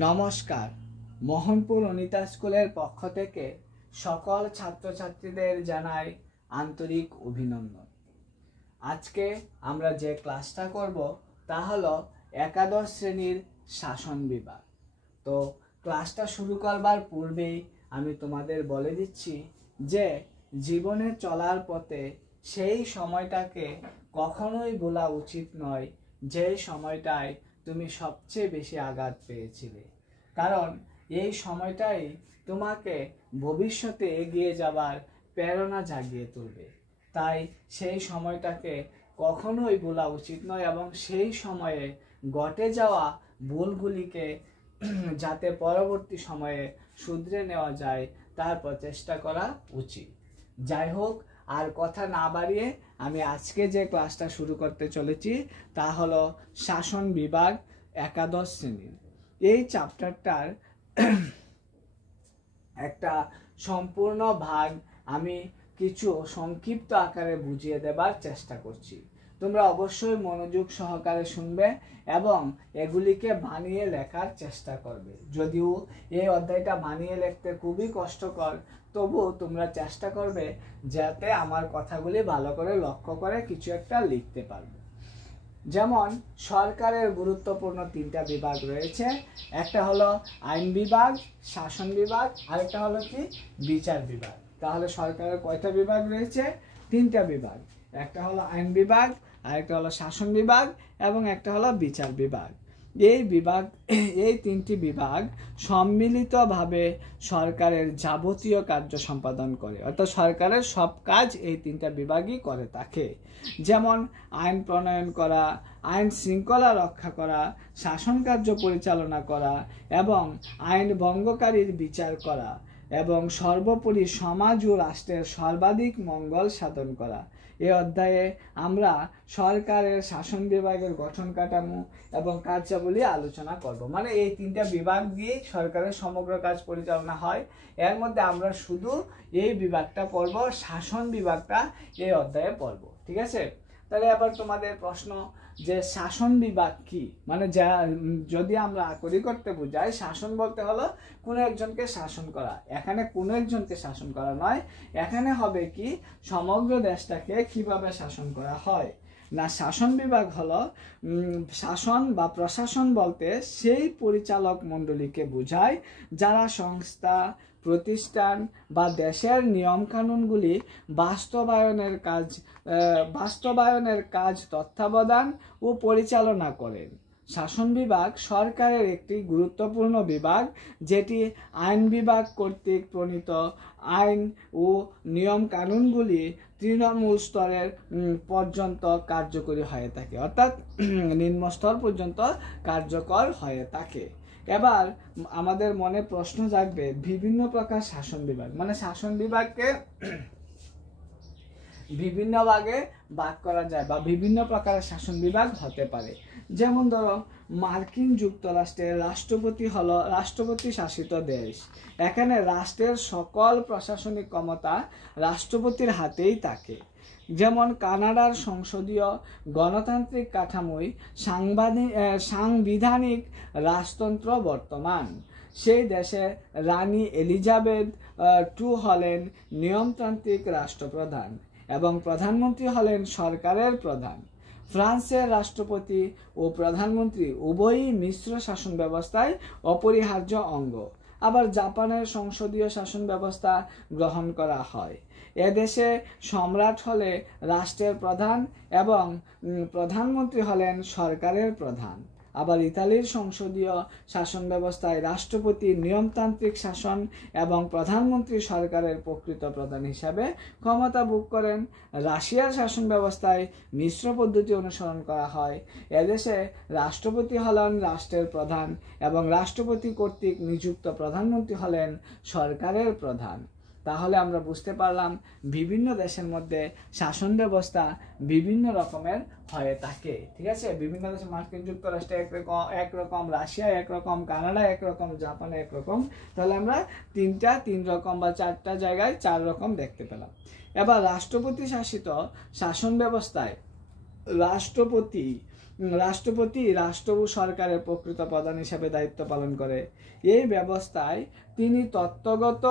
নমস্কার। মোহনপুর অনিতা স্কুলের পক্ষ থেকে সকল ছাত্রছাত্রীদের জানাই আন্তরিক অভিনন্দন। আজকে আমরা যে ক্লাসটা করব তা হলো একাদশ শ্রেণীর শাসন বিভাগ। তো ক্লাসটা শুরু করবার পূর্বেই আমি তোমাদের বলে দিচ্ছি যে জীবনে চলার পথে সেই সময়টাকে কখনোই ভোলা উচিত নয় যে সময়টায় তুমি সবচেয়ে বেশি আঘাত পেয়েছিলে, কারণ এই সময়টাই তোমাকে ভবিষ্যতে এগিয়ে যাবার প্রেরণা জাগিয়ে তুলবে। তাই সেই সময়টাকে কখনোই ভোলা উচিত নয় এবং সেই সময়ে ঘটে যাওয়া ভুলগুলিকে যাতে পরবর্তী সময়ে শুধরে নেওয়া যায় তার প্রচেষ্টা করা উচিত। যাই হোক, আর কথা না বাড়িয়ে আমি আজকে যে ক্লাসটা শুরু করতে চলেছি তা হলো শাসন বিভাগ একাদশ শ্রেণীর। এই চ্যাপ্টারটার একটা সম্পূর্ণ ভাগ আমি কিছু সংক্ষিপ্ত আকারে বুঝিয়ে দেবার চেষ্টা করছি। তোমরা অবশ্যই মনোযোগ সহকারে শুনবে এবং এগুলিকে বানিয়ে লেখার চেষ্টা করবে। যদিও এই অধ্যায়টা বানিয়ে লিখতে খুবই কষ্টকর, তবুও তোমরা চেষ্টা করবে যাতে আমার কথাগুলি ভালো করে লক্ষ্য করে কিছু একটা লিখতে পারবে। যেমন সরকারের গুরুত্বপূর্ণ তিনটা বিভাগ রয়েছে, একটা হলো আইন বিভাগ, শাসন বিভাগ, আরেকটা হলো কি বিচার বিভাগ। তাহলে সরকারের কয়টা বিভাগ রয়েছে? তিনটা বিভাগ। একটা হলো আইন বিভাগ, আরেকটা হলো শাসন বিভাগ এবং একটা হলো বিচার বিভাগ। এই তিনটি বিভাগ সম্মিলিতভাবে সরকারের যাবতীয় কার্য সম্পাদন করে, অর্থাৎ সরকারের সব কাজ এই তিনটা বিভাগই করে থাকে। যেমন আইন প্রণয়ন করা, আইন শৃঙ্খলা রক্ষা করা, শাসন কার্য পরিচালনা করা এবং আইন ভঙ্গকারীর বিচার করা এবং সর্বোপরি সমাজ ও রাষ্ট্রের সর্বাধিক মঙ্গল সাধন করা। এই অধ্যায়ে আমরা সরকারের শাসন বিভাগের গঠন কাঠামো এবং কার্যাবলী আলোচনা করব। মানে এই তিনটা বিভাগ দিয়ে সরকারের সমগ্র কাজ পরিচালনা হয়। এর মধ্যে আমরা শুধু এই বিভাগটা পড়ব, শাসন বিভাগটা এই অধ্যায়ে পড়ব। ঠিক আছে? তাহলে এবার তোমাদের প্রশ্ন যে শাসন বিভাগ কি, মানে যদি আমরা আকরি করতে বুঝাই, শাসন বলতে হলো কোনো একজনকে শাসন করা। এখানে কোনো একজনকে শাসন করা নয়, এখানে হবে কি সমগ্র দেশটাকে কিভাবে শাসন করা হয়। না, শাসন বিভাগ হলো শাসন বা প্রশাসন বলতে সেই পরিচালক মণ্ডলীকে বোঝায় যারা সংস্থা, প্রতিষ্ঠান বা দেশের নিয়মকানুনগুলি বাস্তবায়নের কাজ তত্ত্বাবধান ও পরিচালনা করেন। শাসন বিভাগ সরকারের একটি গুরুত্বপূর্ণ বিভাগ, যেটি আইন বিভাগ কর্তৃক প্রণীত আইন ও নিয়ম কানুনগুলি তৃণমূল স্তরের পর্যন্ত কার্যকরী হয়ে থাকে, অর্থাৎ নিম্ন স্তর পর্যন্ত কার্যকর হয়ে থাকে। এবার আমাদের মনে প্রশ্ন জাগবে, বিভিন্ন প্রকার শাসন বিভাগ, মানে শাসন বিভাগকে বিভিন্ন ভাগে ভাগ করা যায় বা বিভিন্ন প্রকারের শাসন বিভাগ হতে পারে। যেমন ধরো, মার্কিন যুক্তরাষ্ট্রের রাষ্ট্রপতি হলো রাষ্ট্রপতি শাসিত দেশ। এখানে রাষ্ট্রের সকল প্রশাসনিক ক্ষমতা রাষ্ট্রপতির হাতেই থাকে। যেমন কানাডার সংসদীয় গণতান্ত্রিক কাঠামোয় সাংবিধানিক রাজতন্ত্র বর্তমান। সেই দেশে রানী এলিজাবেথ II হলেন নিয়মতান্ত্রিক রাষ্ট্রপ্রধান এবং প্রধানমন্ত্রী হলেন সরকারের প্রধান। ফ্রান্সের রাষ্ট্রপতি ও প্রধানমন্ত্রী উভয়ই মিশ্র শাসন ব্যবস্থায় অপরিহার্য অঙ্গ। আবার জাপানের সংসদীয় শাসন ব্যবস্থা গ্রহণ করা হয়। এদেশে সম্রাট হলে রাষ্ট্রের প্রধান এবং প্রধানমন্ত্রী হলেন সরকারের প্রধান। আবার ইতালির সংসদীয় শাসন ব্যবস্থায় রাষ্ট্রপতি নিয়মতান্ত্রিক শাসন এবং প্রধানমন্ত্রী সরকারের প্রকৃত প্রধান হিসাবে ক্ষমতা ভোগ করেন। রাশিয়ার শাসন ব্যবস্থায় মিশ্র পদ্ধতি অনুসরণ করা হয়। এদেশে রাষ্ট্রপতি হলেন রাষ্ট্রের প্রধান এবং রাষ্ট্রপতি কর্তৃক নিযুক্ত প্রধানমন্ত্রী হলেন সরকারের প্রধান। তাহলে আমরা বুঝতে পারলাম বিভিন্ন দেশের মধ্যে শাসন ব্যবস্থা বিভিন্ন রকমের হয়ে থাকে। ঠিক আছে? বিভিন্ন দেশে মার্কিন যুক্তরাষ্ট্রে একরকম, রাশিয়া একরকম, কানাডা একরকম, জাপানে একরকম। তাহলে আমরা তিন রকম বা চারটা জায়গায় 4 রকম দেখতে পেলাম। এবার রাষ্ট্রপতি শাসিত শাসন ব্যবস্থায় রাষ্ট্রপতি রাষ্ট্রপতি রাষ্ট্র ও সরকারের প্রকৃত প্রধান হিসেবে দায়িত্ব পালন করে। এই ব্যবস্থায় তিনি তত্ত্বগত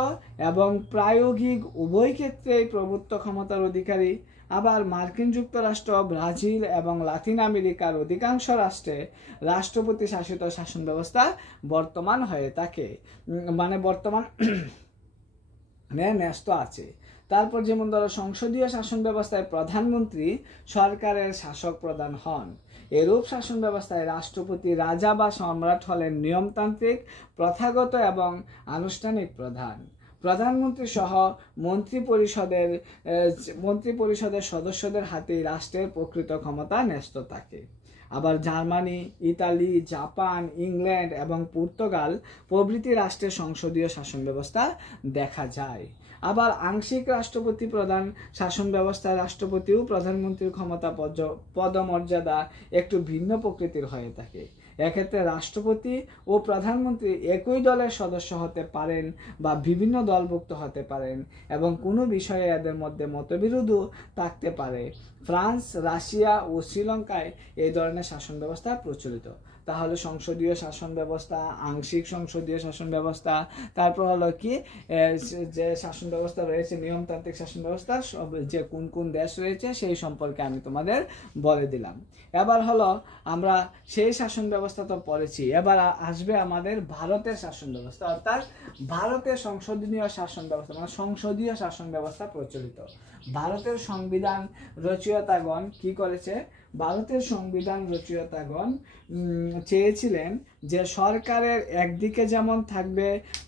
এবং প্রায়োগিক উভয় ক্ষেত্রেই প্রভুত্ব ক্ষমতার অধিকারী। আবার মার্কিন যুক্তরাষ্ট্র, ব্রাজিল এবং লাতিন আমেরিকার অধিকাংশ রাষ্ট্রে রাষ্ট্রপতি শাসিত শাসন ব্যবস্থা বর্তমান হয়ে থাকে, মানে বর্তমান ন্যস্ত আছে। তারপর যেমন ধরো সংসদীয় শাসন ব্যবস্থায় প্রধানমন্ত্রী সরকারের শাসক প্রধান হন। এরূপ শাসন ব্যবস্থায় রাষ্ট্রপতি রাজা বা সম্রাট হলেন নিয়মতান্ত্রিক, প্রথাগত এবং আনুষ্ঠানিক প্রধান। প্রধানমন্ত্রী সহ মন্ত্রী পরিষদের সদস্যদের হাতেই রাষ্ট্রের প্রকৃত ক্ষমতা ন্যস্ত থাকে। আবার জার্মানি, ইতালি, জাপান, ইংল্যান্ড এবং পর্তুগাল প্রভৃতি রাষ্ট্রের সংসদীয় শাসন ব্যবস্থা দেখা যায়। আবার আংশিক রাষ্ট্রপতি প্রধান শাসন ব্যবস্থায় রাষ্ট্রপতি ও প্রধানমন্ত্রীর ক্ষমতা পদমর্যাদা একটু ভিন্ন প্রকৃতির হয়ে থাকে। এক্ষেত্রে রাষ্ট্রপতি ও প্রধানমন্ত্রী একই দলের সদস্য হতে পারেন বা বিভিন্ন দলভুক্ত হতে পারেন এবং কোনো বিষয়ে এদের মধ্যে মতবিরোধও থাকতে পারে। ফ্রান্স, রাশিয়া ও শ্রীলঙ্কায় এই ধরনের শাসন ব্যবস্থা প্রচলিত। তাহলে সংসদীয় শাসন ব্যবস্থা, আংশিক সংসদীয় শাসন ব্যবস্থা, তারপর হলো কি যে শাসন ব্যবস্থা রয়েছে নিয়মতান্ত্রিক শাসন ব্যবস্থা, সব যে কোন কোন দেশ রয়েছে সেই সম্পর্কে আমি তোমাদের বলে দিলাম। এবার হলো আমরা সেই শাসন ব্যবস্থা তো পড়েছি, এবার আসবে আমাদের ভারতের শাসন ব্যবস্থা, অর্থাৎ ভারতের সংসদীয় শাসন ব্যবস্থা, মানে সংসদীয় শাসন ব্যবস্থা প্রচলিত। ভারতের সংবিধান রচয়িতাগণ কি করেছে? ভারতের সংবিধান রচয়িতাগণ চেয়েছিলেন যে সরকারের একদিকে যেমন থাকবে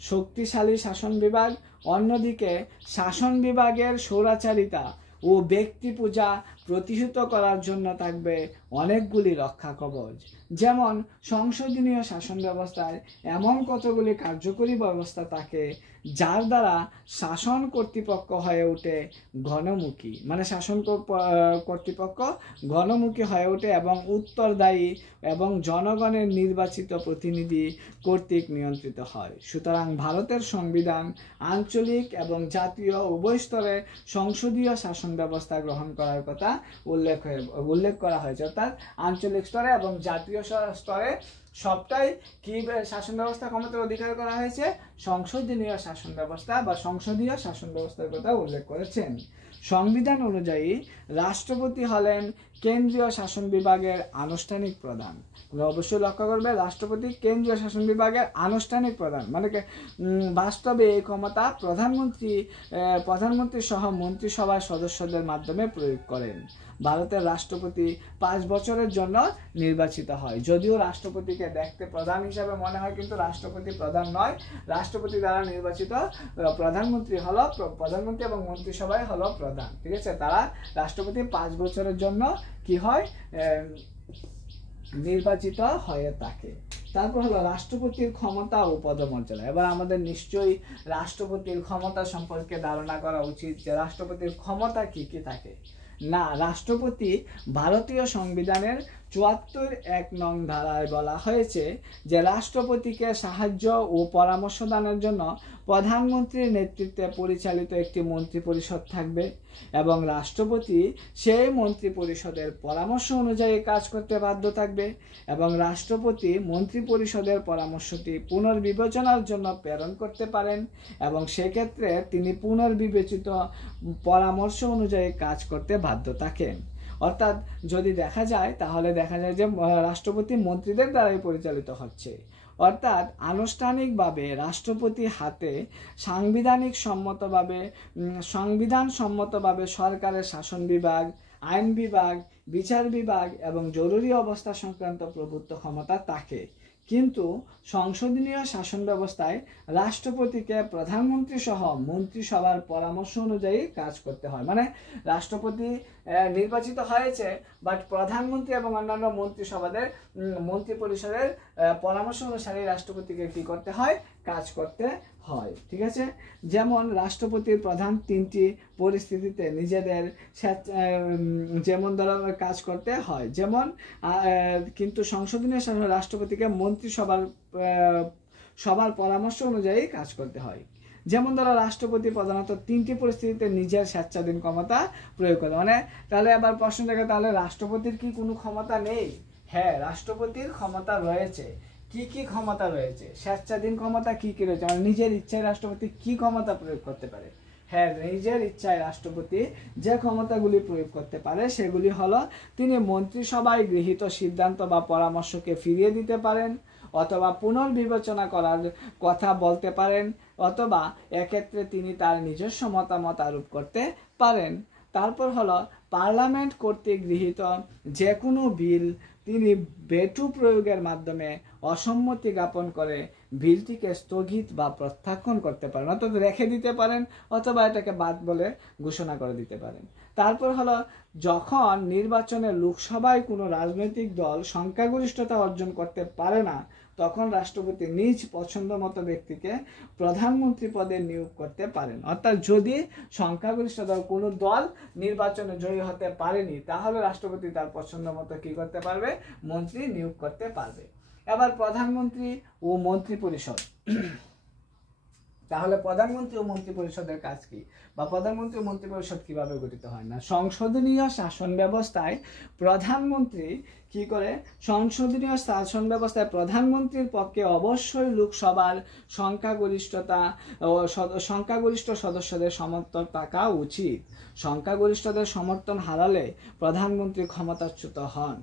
শক্তিশালী শাসন বিভাগ, অন্যদিকে শাসন বিভাগের স্বৈরাচারিতা ও ব্যক্তি পূজা প্রতিহত করার জন্য থাকবে অনেকগুলি রক্ষা কবচ। যেমন সংসদীয় শাসন ব্যবস্থায় এমন কতগুলি কার্যকরী ব্যবস্থা থাকে যার দ্বারা শাসন কর্তৃপক্ষ হয়ে ওঠে ঘনমুখী, মানে শাসন কর্তৃপক্ষ ঘনমুখী হয়ে ওঠে এবং উত্তরদায়ী এবং জনগণের নির্বাচিত প্রতিনিধি কর্তৃক নিয়ন্ত্রিত হয়। সুতরাং ভারতের সংবিধান আঞ্চলিক এবং জাতীয় উভয় স্তরে সংসদীয় শাসন ব্যবস্থা গ্রহণ করার কথা উল্লেখ করা হয়েছে, অর্থাৎ আঞ্চলিক স্তরে এবং জাতীয় স্তরে সবটাই কি শাসন ব্যবস্থা ক্ষমতার অধিকার করা হয়েছে? সংসদীয় শাসন ব্যবস্থা বা সংসদীয় শাসন ব্যবস্থার কথা উল্লেখ করেছেন। সংবিধান অনুযায়ী রাষ্ট্রপতি হলেন কেন্দ্রীয় শাসন বিভাগের আনুষ্ঠানিক প্রধান। অবশ্যই লক্ষ্য করবে, রাষ্ট্রপতি কেন্দ্রীয় শাসন বিভাগের আনুষ্ঠানিক প্রধান, মানে বাস্তবে এই ক্ষমতা প্রধানমন্ত্রী সহ মন্ত্রিসভার সদস্যদের মাধ্যমে প্রয়োগ করেন। ভারতের রাষ্ট্রপতি 5 বছরের জন্য নির্বাচিত হয়। যদিও রাষ্ট্রপতিকে দেখতে প্রধান হিসাবে মনে হয়, কিন্তু রাষ্ট্রপতি প্রধান নয়, রাষ্ট্রপতি দ্বারা নির্বাচিত প্রধানমন্ত্রী এবং মন্ত্রিসভায় হলো প্রধান। ঠিক আছে, তারা রাষ্ট্রপতি 5 বছরের জন্য কি হয়? নির্বাচিত হয়ে থাকে। তারপর হলো রাষ্ট্রপতির ক্ষমতা ও পদমর্যাদা। এবার আমাদের নিশ্চয়ই রাষ্ট্রপতির ক্ষমতা সম্পর্কে ধারণা করা উচিত যে রাষ্ট্রপতির ক্ষমতা কি কি থাকে। না, রাষ্ট্রপতি ভারতীয় সংবিধানের 74(1) নং ধারায় বলা হয়েছে যে রাষ্ট্রপতিকে সাহায্য ও পরামর্শ দানের জন্য প্রধানমন্ত্রীর নেতৃত্বে পরিচালিত একটি মন্ত্রী পরিষদ থাকবে এবং রাষ্ট্রপতি সেই মন্ত্রী পরিষদের পরামর্শ অনুযায়ী কাজ করতে বাধ্য থাকবে এবং রাষ্ট্রপতি মন্ত্রী পরিষদের পরামর্শটি পুনর্বিবেচনার জন্য প্রেরণ করতে পারেন এবং সেক্ষেত্রে তিনি পুনর্বিবেচিত পরামর্শ অনুযায়ী কাজ করতে বাধ্য থাকেন। অর্থাৎ যদি দেখা যায় তাহলে দেখা যায় যে রাষ্ট্রপতি মন্ত্রীদের দ্বারাই পরিচালিত হচ্ছে। অর্থাৎ আনুষ্ঠানিকভাবে রাষ্ট্রপতি হাতে সংবিধান সম্মতভাবে সরকারের শাসন বিভাগ, আইন বিভাগ, বিচার বিভাগ এবং জরুরি অবস্থা সংক্রান্ত প্রভুত্ব ক্ষমতা থাকে। কিন্তু সংসদীয় শাসন ব্যবস্থায় রাষ্ট্রপতিকে প্রধানমন্ত্রী সহ মন্ত্রিসভার পরামর্শ অনুযায়ী কাজ করতে হয়। মানে রাষ্ট্রপতি নির্বাচিত হয়েছে, বাট প্রধানমন্ত্রী এবং অন্যান্য মন্ত্রী পরিষদের পরামর্শ অনুসারে রাষ্ট্রপতিকে কি করতে হয়? কাজ করতে হয়। ঠিক আছে, যেমন রাষ্ট্রপতির প্রধান 3টি পরিস্থিতিতে নিজেদের যেমন ধরনের কাজ করতে হয়, যেমন কিন্তু সংসদীয় শাসন রাষ্ট্রপতিকে সবার পরামর্শ অনুযায়ী কাজ করতে হয়। যেমন ধরো রাষ্ট্রপতি প্রধানত 3টি পরিস্থিতিতে নিজের স্বেচ্ছাধীন ক্ষমতা প্রয়োগ করে। মানে তাহলে আবার প্রশ্ন থাকে, তাহলে রাষ্ট্রপতির কি কোনো ক্ষমতা নেই? হ্যাঁ, রাষ্ট্রপতির ক্ষমতা রয়েছে। কি কি ক্ষমতা রয়েছে? স্বেচ্ছাধীন ক্ষমতা কি কি রয়েছে? মানে নিজের ইচ্ছায় রাষ্ট্রপতি কি ক্ষমতা প্রয়োগ করতে পারে? হ্যাঁ, নিজের ইচ্ছায় রাষ্ট্রপতি যে ক্ষমতাগুলি প্রয়োগ করতে পারে সেগুলি হলো, তিনি মন্ত্রিসভায় গৃহীত সিদ্ধান্ত বা পরামর্শকে ফিরিয়ে দিতে পারেন, অথবা পুনর্বিবেচনা করার কথা বলতে পারেন, অথবা এক্ষেত্রে তিনি তার নিজস্ব মতামত আরোপ করতে পারেন। তারপর হলো, পার্লামেন্ট কর্তৃক গৃহীত যে কোনো বিল তিনি ভেটো প্রয়োগের মাধ্যমে অসম্মতি জ্ঞাপন করে বিলটিকে স্থগিত বা প্রত্যাখ্যান করতে পারেন, অর্থাৎ রেখে দিতে পারেন, অথবা এটাকে বাদ বলে ঘোষণা করে দিতে পারেন। তারপর হলো, যখন নির্বাচনে লোকসভায় কোনো রাজনৈতিক দল সংখ্যাগরিষ্ঠতা অর্জন করতে পারে না, তখন রাষ্ট্রপতি নিজ পছন্দ মতো ব্যক্তিকে প্রধানমন্ত্রী পদে নিয়োগ করতে পারেন। অর্থাৎ যদি সংখ্যাগরিষ্ঠতা কোনো দল নির্বাচনে জয়ী হতে পারেনি, তাহলে রাষ্ট্রপতি তার পছন্দ মতো কি করতে পারবে? মন্ত্রী নিয়োগ করতে পারবে। এবার প্রধানমন্ত্রী ও মন্ত্রী পরিষদ। তাহলে প্রধানমন্ত্রী ও মন্ত্রী পরিষদের কাজ কি, বা প্রধানমন্ত্রী ও মন্ত্রী পরিষদ কিভাবে গঠিত হয়? না, সংসদীয় শাসন ব্যবস্থায় প্রধানমন্ত্রী কি করে? সংসদীয় শাসন ব্যবস্থায় প্রধানমন্ত্রীর পক্ষে অবশ্যই লোকসভার সংখ্যাগরিষ্ঠ সদস্যদের সমর্থন থাকা উচিত। সংখ্যাগরিষ্ঠদের সমর্থন হারালে প্রধানমন্ত্রী ক্ষমতাচ্যুত হন।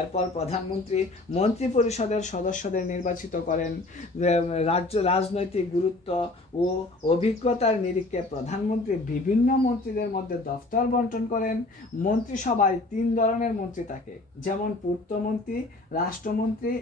এরপর প্রধানমন্ত্রী মন্ত্রী পরিষদের সদস্যদের নির্বাচিত করেন। রাজনৈতিক গুরুত্ব ও অভিজ্ঞতার নিরিখে প্রধানমন্ত্রী বিভিন্ন মন্ত্রীদের মধ্যে দফতর বন্টন করেন। মন্ত্রিসভায় 3 ধরনের মন্ত্রী থাকে, যেমন পূর্তমন্ত্রী, রাষ্ট্রমন্ত্রী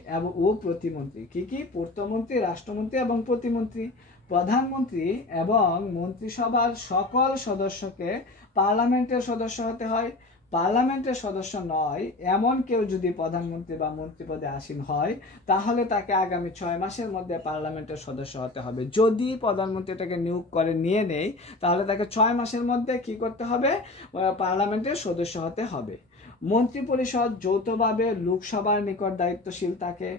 ও প্রতিমন্ত্রী। কি কি? পূর্তমন্ত্রী, রাষ্ট্রমন্ত্রী এবং প্রতিমন্ত্রী। প্রধানমন্ত্রী এবং মন্ত্রিসভার সকল সদস্যকে পার্লামেন্টের সদস্য হতে হয়। পার্লামেন্টের সদস্য নয় এমন কেউ যদি প্রধানমন্ত্রী বা মন্ত্রী পদে আসীন হয়, তাহলে তাকে আগামী 6 মাসের মধ্যে পার্লামেন্টের সদস্য হতে হবে। যদি প্রধানমন্ত্রী তাকে নিয়োগ করে নিয়ে নেয়, তাহলে তাকে 6 মাসের মধ্যে কি করতে হবে? পার্লামেন্টের সদস্য হতে হবে। মন্ত্রী পরিষদ যৌথভাবে লোকসভার নিকট দায়িত্বশীল থাকে।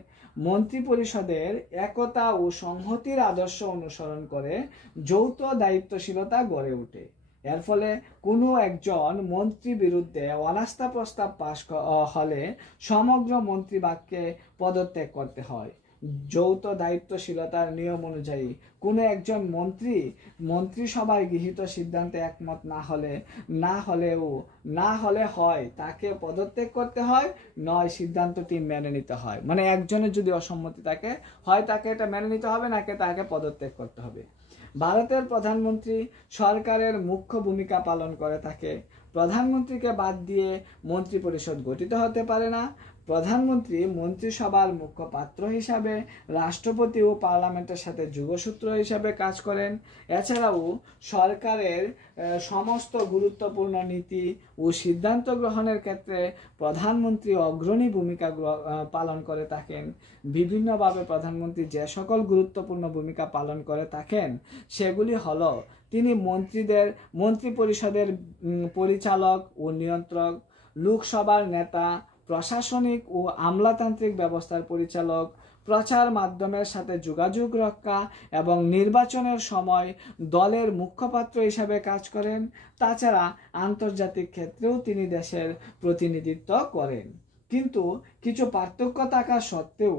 মন্ত্রী পরিষদের একতা ও সংহতির আদর্শ অনুসরণ করে যৌথ দায়িত্বশীলতা গড়ে ওঠে। এর ফলে কোনো একজন মন্ত্রী বিরুদ্ধে অনাস্থা প্রস্তাব পাশ হলে সমগ্র মন্ত্রীবাক্যে পদত্যাগ করতে হয়। যৌথ দায়িত্বশীলতার নিয়ম অনুযায়ী কোনো একজন মন্ত্রিসভায় গৃহীত সিদ্ধান্তে একমত না হলে হয় তাকে পদত্যাগ করতে হয়, নয় সিদ্ধান্তটি মেনে নিতে হয়। মানে একজনের যদি অসম্মতি থাকে, হয় তাকে এটা মেনে নিতে হবে, নাকি তাকে পদত্যাগ করতে হবে। ভারতের প্রধানমন্ত্রী সরকারের মুখ্য ভূমিকা পালন করে থাকে। প্রধানমন্ত্রীকে বাদ দিয়ে মন্ত্রী পরিষদ গঠিত হতে পারে না। প্রধানমন্ত্রী মন্ত্রিসভার মুখপাত্র হিসাবে রাষ্ট্রপতি ও পার্লামেন্টের সাথে যোগসূত্র হিসাবে কাজ করেন। এছাড়াও সরকারের সমস্ত গুরুত্বপূর্ণ নীতি ও সিদ্ধান্ত গ্রহণের ক্ষেত্রে প্রধানমন্ত্রী অগ্রণী ভূমিকা পালন করে থাকেন। বিভিন্নভাবে প্রধানমন্ত্রী যে সকল গুরুত্বপূর্ণ ভূমিকা পালন করে থাকেন সেগুলি হলো, তিনি মন্ত্রী পরিষদের পরিচালক ও নিয়ন্ত্রক, লোকসভার নেতা, প্রশাসনিক ও আমলাতান্ত্রিক ব্যবস্থার পরিচালক, প্রচার মাধ্যমের সাথে যোগাযোগ রক্ষা এবং নির্বাচনের সময় দলের মুখপাত্র হিসাবে কাজ করেন। তাছাড়া আন্তর্জাতিক ক্ষেত্রেও তিনি দেশের প্রতিনিধিত্ব করেন। কিন্তু কিছু পার্থক্য থাকা সত্ত্বেও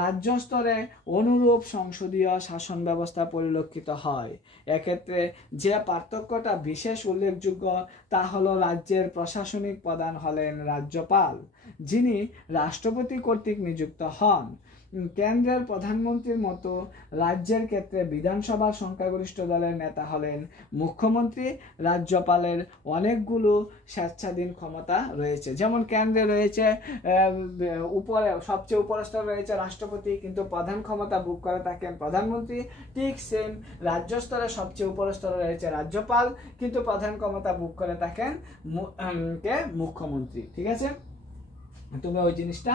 রাজ্য স্তরে অনুরূপ সংসদীয় শাসন ব্যবস্থা পরিলক্ষিত হয়। এক্ষেত্রে যে পার্থক্যটা বিশেষ উল্লেখযোগ্য তা হলো, রাজ্যের প্রশাসনিক প্রধান হলেন রাজ্যপাল, যিনি রাষ্ট্রপতি কর্তৃক নিযুক্ত হন। কেন্দ্রের প্রধানমন্ত্রীর মতো রাজ্যের ক্ষেত্রে বিধানসভার সংখ্যাগরিষ্ঠ দলের নেতা হলেন মুখ্যমন্ত্রী। রাজ্যপালের অনেকগুলো স্বেচ্ছাধীন ক্ষমতা রয়েছে, যেমন কেন্দ্রে রয়েছে সবচেয়ে উপরস্তর রয়েছে রাষ্ট্রপতি, কিন্তু প্রধান ক্ষমতা ভোগ করে থাকেন প্রধানমন্ত্রী। ঠিক সেম রাজ্য স্তরে সবচেয়ে উপরস্তরে রয়েছে রাজ্যপাল, কিন্তু প্রধান ক্ষমতা ভোগ করে থাকেন মুখ্যমন্ত্রী। ঠিক আছে, তুমি ওই জিনিসটা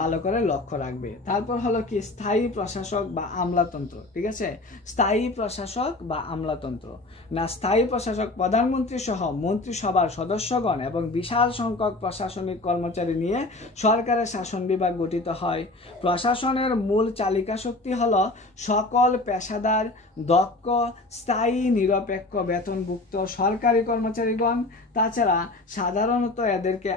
ভালো করে লক্ষ্য রাখবে। তারপর হলো কি, স্থায়ী প্রশাসক বা আমলাতন্ত্র। ঠিক আছে, স্থায়ী প্রশাসক বা আমলাতন্ত্র। না, স্থায়ী প্রশাসক প্রধানমন্ত্রী সহ মন্ত্রিসভার সদস্যগণ এবং বিশাল সংখ্যক প্রশাসনিক কর্মচারী নিয়ে সরকারের শাসন বিভাগ গঠিত হয়। প্রশাসনের মূল চালিকা শক্তি হলো সকল পেশাদার, দক্ষ, স্থায়ী, নিরপেক্ষ বেতনভুক্ত সরকারি কর্মচারীগণ। তাছাড়া সাধারণত এদেরকে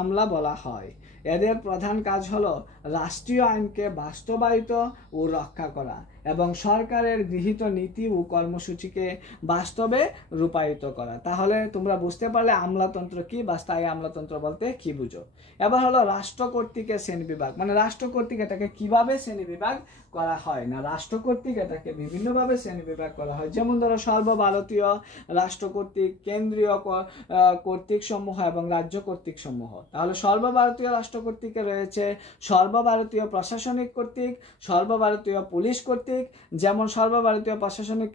আমলা বলা হয়। এদের প্রধান কাজ হলো রাষ্ট্রীয় আইনকে বাস্তবায়িত ও রক্ষা করা এবং সরকারের গৃহীত নীতি ও কর্মসূচিকে বাস্তবে রূপায়িত করা। তাহলে তোমরা বুঝতে পারলে আমলাতন্ত্র কি বা স্থায়ী আমলাতন্ত্র বলতে কি বুঝো। এবার হলো রাষ্ট্র কর্তৃকের শ্রেণীবিভাগ, মানে রাষ্ট্র কর্তৃক এটাকে কিভাবে শ্রেণীবিভাগ করা হয় না, রাষ্ট্র কর্তৃক এটাকে বিভিন্নভাবে শ্রেণীবিভাগ করা হয়। যেমন ধরো সর্বভারতীয় রাষ্ট্র কর্তৃক, কেন্দ্রীয় কর্তৃক সমূহ এবং রাজ্য কর্তৃক সমূহ। তাহলে সর্বভারতীয় রাষ্ট্র কর্তৃকে রয়েছে সর্বভারতীয় প্রশাসনিক কর্তৃক, সর্বভারতীয় পুলিশ কর্তৃক, যেমন সর্বভারতীয় প্রশাসনিক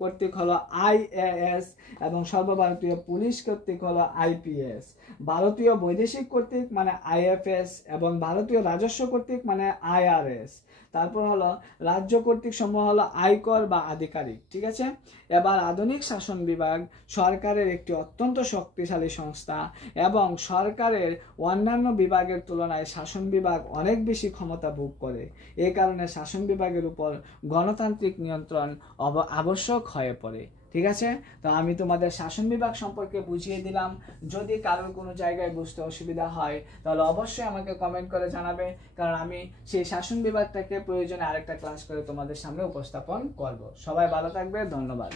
কর্তৃক হলো IAS এবং সর্বভারতীয় পুলিশ কর্তৃক হলো IPS। ভারতীয় বৈদেশিক কর্তৃক মানে IFS এবং ভারতীয় রাজস্ব কর্তৃক মানে IRS। তারপর হলো রাজ্য কর্তৃক সমূহ হলো আয়কর বা আধিকারিক। ঠিক আছে। এবার আধুনিক শাসন বিভাগ সরকারের একটি অত্যন্ত শক্তিশালী সংস্থা এবং সরকারের অন্যান্য বিভাগের তুলনায় শাসন বিভাগ অনেক বেশি ক্ষমতা ভোগ করে। এই কারণে শাসন বিভাগের উপর গণতান্ত্রিক নিয়ন্ত্রণ আবশ্যক হয়ে পড়ে। ঠিক আছে। তো আমি তোমাদের শাসন বিভাগ সম্পর্কে বুঝিয়ে দিলাম। যদি কারোর কোনো জায়গায় বুঝতে অসুবিধা হয় তাহলে অবশ্যই আমাকে কমেন্ট করে জানাবে, কারণ আমি সেই শাসন বিভাগটাকে প্রয়োজনে আরেকটা ক্লাস করে তোমাদের সামনে উপস্থাপন করব। সবাই ভালো থাকবে, ধন্যবাদ।